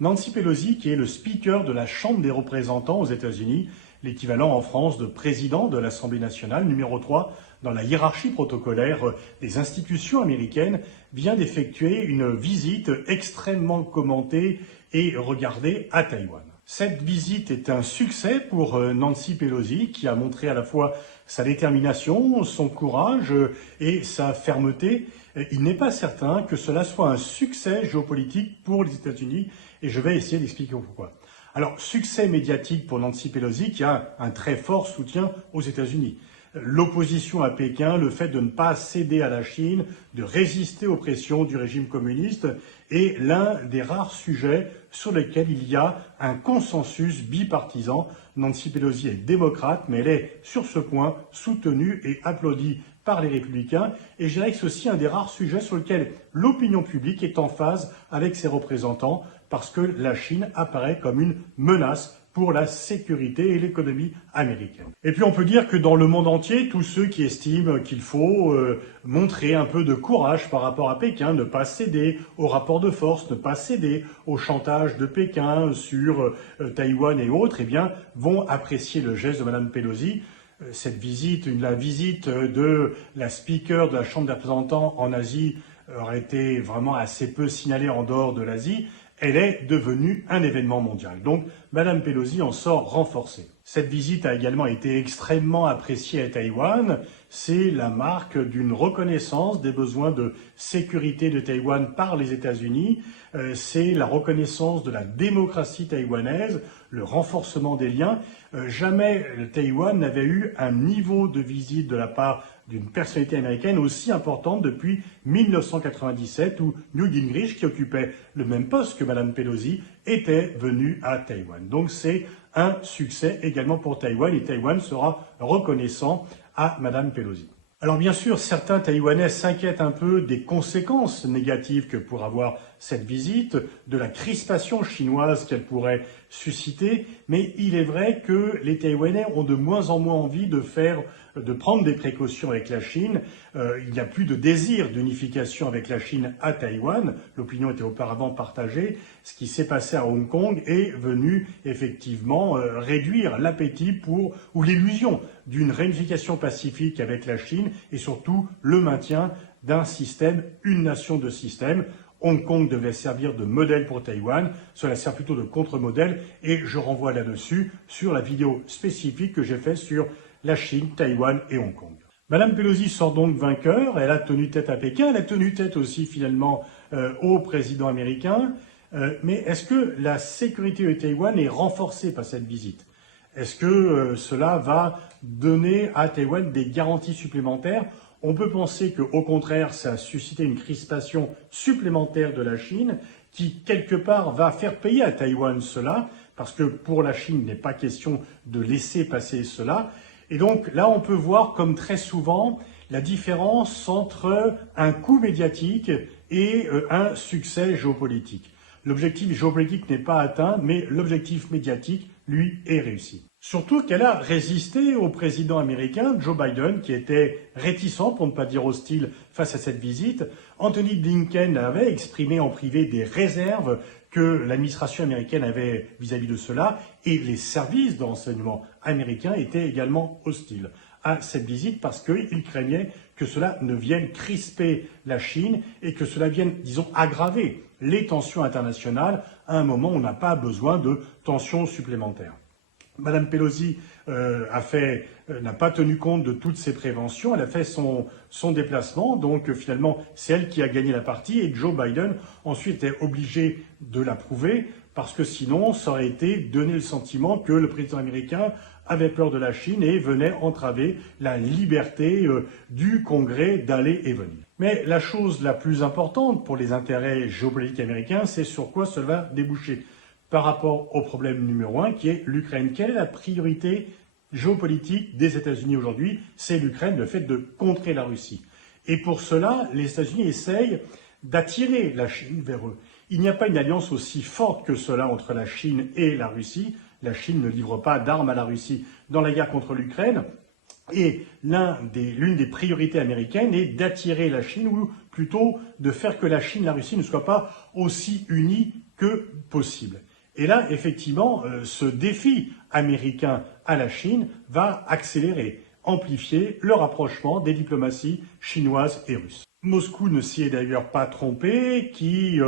Nancy Pelosi, qui est le speaker de la Chambre des représentants aux États-Unis, l'équivalent en France de président de l'Assemblée nationale, numéro 3 dans la hiérarchie protocolaire des institutions américaines, vient d'effectuer une visite extrêmement commentée et regardée à Taïwan. Cette visite est un succès pour Nancy Pelosi, qui a montré à la fois sa détermination, son courage et sa fermeté. Il n'est pas certain que cela soit un succès géopolitique pour les États-Unis, et je vais essayer d'expliquer pourquoi. Alors, succès médiatique pour Nancy Pelosi, qui a un très fort soutien aux États-Unis. L'opposition à Pékin, le fait de ne pas céder à la Chine, de résister aux pressions du régime communiste, est l'un des rares sujets sur lesquels il y a un consensus bipartisan. Nancy Pelosi est démocrate, mais elle est sur ce point soutenue et applaudie par les républicains. Et je dirais que c'est aussi un des rares sujets sur lesquels l'opinion publique est en phase avec ses représentants, parce que la Chine apparaît comme une menace pour la sécurité et l'économie américaine. Et puis on peut dire que dans le monde entier, tous ceux qui estiment qu'il faut montrer un peu de courage par rapport à Pékin, ne pas céder au rapport de force, ne pas céder au chantage de Pékin sur Taïwan et autres, eh bien, vont apprécier le geste de Mme Pelosi. Cette visite, la visite de la speaker de la Chambre des représentants en Asie aurait été vraiment assez peu signalée en dehors de l'Asie. Elle est devenue un événement mondial. Donc, Mme Pelosi en sort renforcée. Cette visite a également été extrêmement appréciée à Taïwan. C'est la marque d'une reconnaissance des besoins de sécurité de Taïwan par les États-Unis. C'est la reconnaissance de la démocratie taïwanaise, le renforcement des liens. Jamais Taïwan n'avait eu un niveau de visite de la part d'une personnalité américaine aussi importante depuis 1997, où Newt Gingrich, qui occupait le même poste que Mme Pelosi, était venu à Taïwan. Donc c'est un succès également pour Taïwan, et Taïwan sera reconnaissant à Mme Pelosi. Alors bien sûr, certains Taïwanais s'inquiètent un peu des conséquences négatives que pourrait avoir cette visite, de la crispation chinoise qu'elle pourrait susciter, mais il est vrai que les Taïwanais ont de moins en moins envie de prendre des précautions avec la Chine. Il n'y a plus de désir d'unification avec la Chine à Taïwan. L'opinion était auparavant partagée. Ce qui s'est passé à Hong Kong est venu effectivement réduire l'appétit ou l'illusion d'une réunification pacifique avec la Chine et surtout le maintien d'un système, une nation de système. Hong Kong devait servir de modèle pour Taïwan, cela sert plutôt de contre-modèle, et je renvoie là-dessus sur la vidéo spécifique que j'ai faite sur la Chine, Taïwan et Hong Kong. Mme Pelosi sort donc vainqueur, elle a tenu tête à Pékin, elle a tenu tête aussi finalement au président américain, mais est-ce que la sécurité de Taïwan est renforcée par cette visite? Est-ce que cela va donner à Taïwan des garanties supplémentaires? On peut penser qu'au contraire, ça a suscité une crispation supplémentaire de la Chine qui, quelque part, va faire payer à Taïwan cela, parce que pour la Chine, il n'est pas question de laisser passer cela. Et donc là, on peut voir, comme très souvent, la différence entre un coup médiatique et un succès géopolitique. L'objectif géopolitique n'est pas atteint, mais l'objectif médiatique, lui, est réussi. Surtout qu'elle a résisté au président américain, Joe Biden, qui était réticent, pour ne pas dire hostile, face à cette visite. Anthony Blinken avait exprimé en privé des réserves que l'administration américaine avait vis-à-vis de cela, et les services de renseignement américains étaient également hostiles à cette visite parce qu'ils craignaient que cela ne vienne crisper la Chine et que cela vienne, disons, aggraver les tensions internationales à un moment où on n'a pas besoin de tensions supplémentaires. Mme Pelosi n'a pas tenu compte de toutes ces préventions, elle a fait son déplacement, donc finalement c'est elle qui a gagné la partie et Joe Biden ensuite est obligé de l'approuver parce que sinon ça aurait été donner le sentiment que le président américain avait peur de la Chine et venait entraver la liberté du Congrès d'aller et venir. Mais la chose la plus importante pour les intérêts géopolitiques américains, c'est sur quoi cela va déboucher par rapport au problème numéro 1 qui est l'Ukraine. Quelle est la priorité géopolitique des États-Unis aujourd'hui? C'est l'Ukraine, le fait de contrer la Russie. Et pour cela, les États-Unis essayent d'attirer la Chine vers eux. Il n'y a pas une alliance aussi forte que cela entre la Chine et la Russie. La Chine ne livre pas d'armes à la Russie dans la guerre contre l'Ukraine. Et l'une des priorités américaines est d'attirer la Chine, ou plutôt de faire que la Chine et la Russie ne soient pas aussi unies que possible. Et là, effectivement, ce défi américain à la Chine va accélérer, amplifier le rapprochement des diplomaties chinoises et russes. Moscou ne s'y est d'ailleurs pas trompé, qui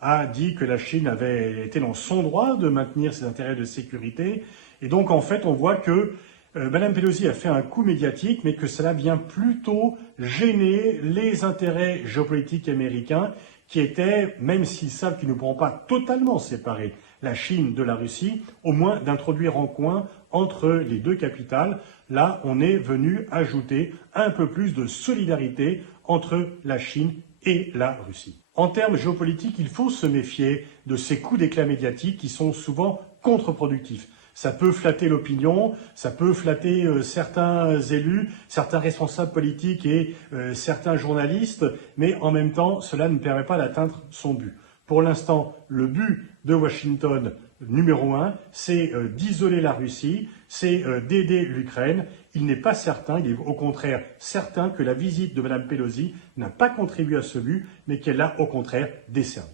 a dit que la Chine avait été dans son droit de maintenir ses intérêts de sécurité. Et donc, en fait, on voit que Mme Pelosi a fait un coup médiatique, mais que cela vient plutôt gêner les intérêts géopolitiques américains qui étaient, même s'ils savent qu'ils ne pourront pas totalement séparer la Chine de la Russie, au moins d'introduire un coin entre les deux capitales. Là, on est venu ajouter un peu plus de solidarité entre la Chine et la Russie. En termes géopolitiques, il faut se méfier de ces coups d'éclat médiatiques qui sont souvent contre-productifs. Ça peut flatter l'opinion, ça peut flatter certains élus, certains responsables politiques et certains journalistes, mais en même temps, cela ne permet pas d'atteindre son but. Pour l'instant, le but de Washington, numéro 1, c'est d'isoler la Russie, c'est d'aider l'Ukraine. Il n'est pas certain, il est au contraire certain que la visite de Mme Pelosi n'a pas contribué à ce but, mais qu'elle l'a au contraire desservi.